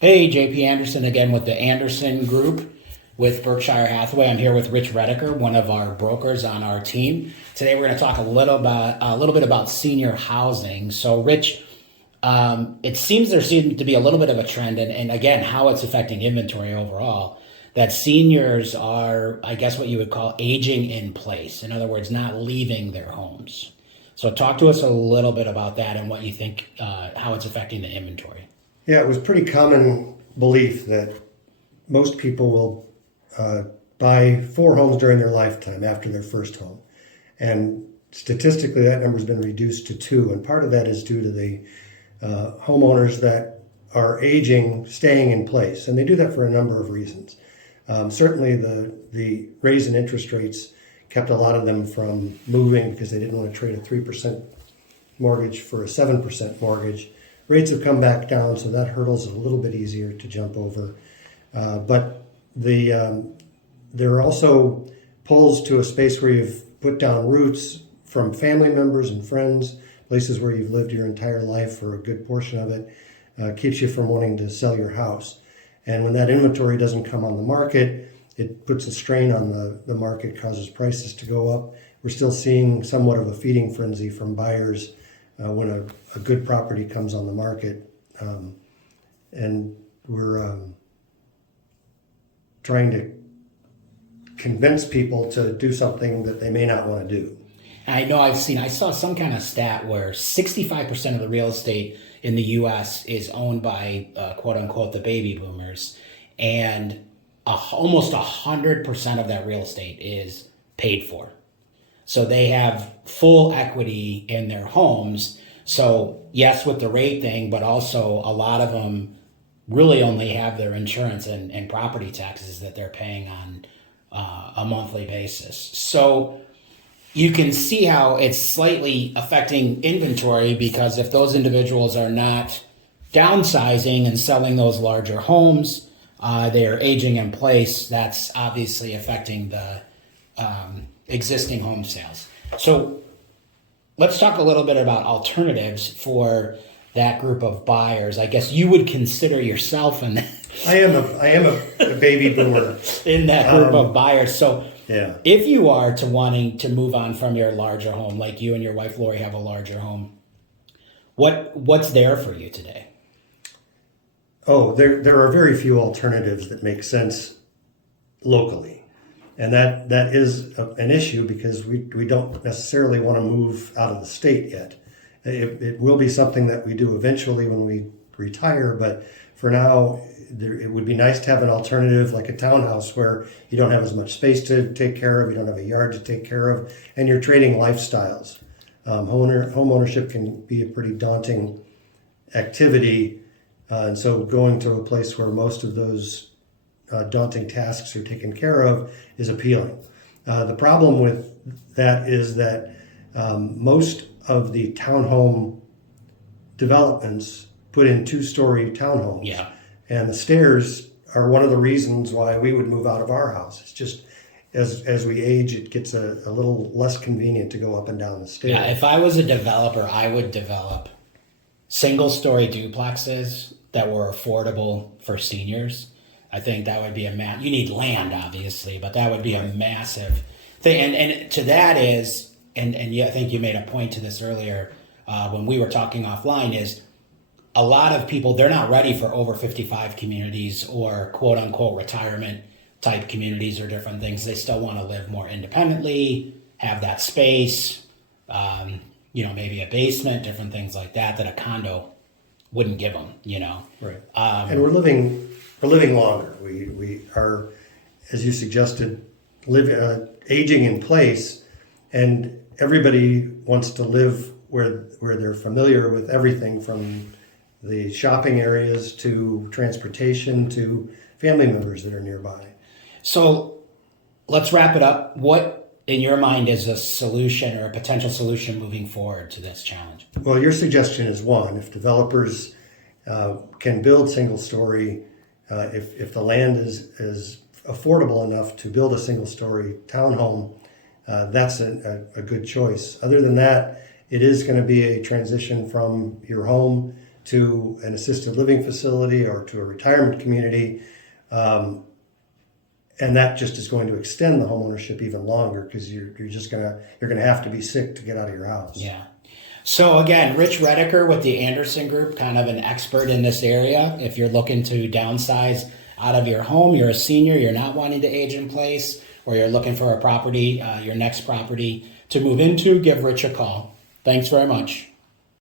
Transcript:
Hey, JP Anderson again with the Anderson Group with Berkshire Hathaway. I'm here with Rich Rediker, one of our brokers on our team. Today we're going to talk a little bit about senior housing. So, Rich, it seems there seems to be a little bit of a trend, and again, how it's affecting inventory overall. That seniors are, I guess, what you would call aging in place. In other words, not leaving their homes. So, talk to us a little bit about that and what you think, how it's affecting the inventory. Yeah, it was pretty common belief that most people will buy four homes during their lifetime after their first home. And statistically, that number's been reduced to two. And part of that is due to the homeowners that are aging, staying in place. And they do that for a number of reasons. Certainly, the raise in interest rates kept a lot of them from moving because they didn't want to trade a 3% mortgage for a 7% mortgage. Rates have come back down, so that hurdle's a little bit easier to jump over. But there are also pulls to a space where you've put down roots from family members and friends, places where you've lived your entire life for a good portion of it, keeps you from wanting to sell your house. And when that inventory doesn't come on the market, it puts a strain on the market, causes prices to go up. We're still seeing somewhat of a feeding frenzy from buyers when a good property comes on the market. And we're trying to convince people to do something that they may not want to do. I know I saw some kind of stat where 65% of the real estate in the US is owned by quote unquote the baby boomers, and almost 100% of that real estate is paid for. So they have full equity in their homes. So yes, with the rate thing, but also a lot of them really only have their insurance and property taxes that they're paying on a monthly basis. So you can see how it's slightly affecting inventory, because if those individuals are not downsizing and selling those larger homes, they're aging in place. That's obviously affecting the existing home sales. So let's talk a little bit about alternatives for that group of buyers. I guess you would consider yourself in that. I am a baby boomer in that group of buyers. So yeah. If you are to wanting to move on from your larger home, like you and your wife Lori have a larger home, what's there for you today? Oh, there are very few alternatives that make sense locally. And that is an issue because we don't necessarily want to move out of the state yet. It will be something that we do eventually when we retire, but for now, it would be nice to have an alternative like a townhouse where you don't have as much space to take care of, you don't have a yard to take care of, and you're trading lifestyles. Home ownership can be a pretty daunting activity, and so going to a place where most of those daunting tasks are taken care of is appealing. The problem with that is that most of the townhome developments put in two-story townhomes. Yeah. And the stairs are one of the reasons why we would move out of our house. It's just as we age, it gets a little less convenient to go up and down the stairs. Yeah, if I was a developer, I would develop single-story duplexes that were affordable for seniors. I think that would be you need land, obviously, but that would be a massive thing. And to that is, and yeah, I think you made a point to this earlier when we were talking offline, is a lot of people, they're not ready for over 55 communities or quote unquote retirement type communities or different things. They still want to live more independently, have that space, maybe a basement, different things like that a condo wouldn't give them, Right. And we're living longer. We are, as you suggested, aging in place, and everybody wants to live where they're familiar with everything from the shopping areas to transportation to family members that are nearby. So let's wrap it up. What, in your mind, is a solution or a potential solution moving forward to this challenge? Well, your suggestion is one. If developers can build single-story, if the land is affordable enough to build a single-story townhome, that's a good choice. Other than that, it is going to be a transition from your home to an assisted living facility or to a retirement community. And that just is going to extend the homeownership even longer because you're gonna have to be sick to get out of your house. Yeah. So again, Rich Rediker with the Anderson Group, kind of an expert in this area. If you're looking to downsize out of your home, you're a senior, you're not wanting to age in place, or you're looking for a property, your next property to move into, give Rich a call. Thanks very much.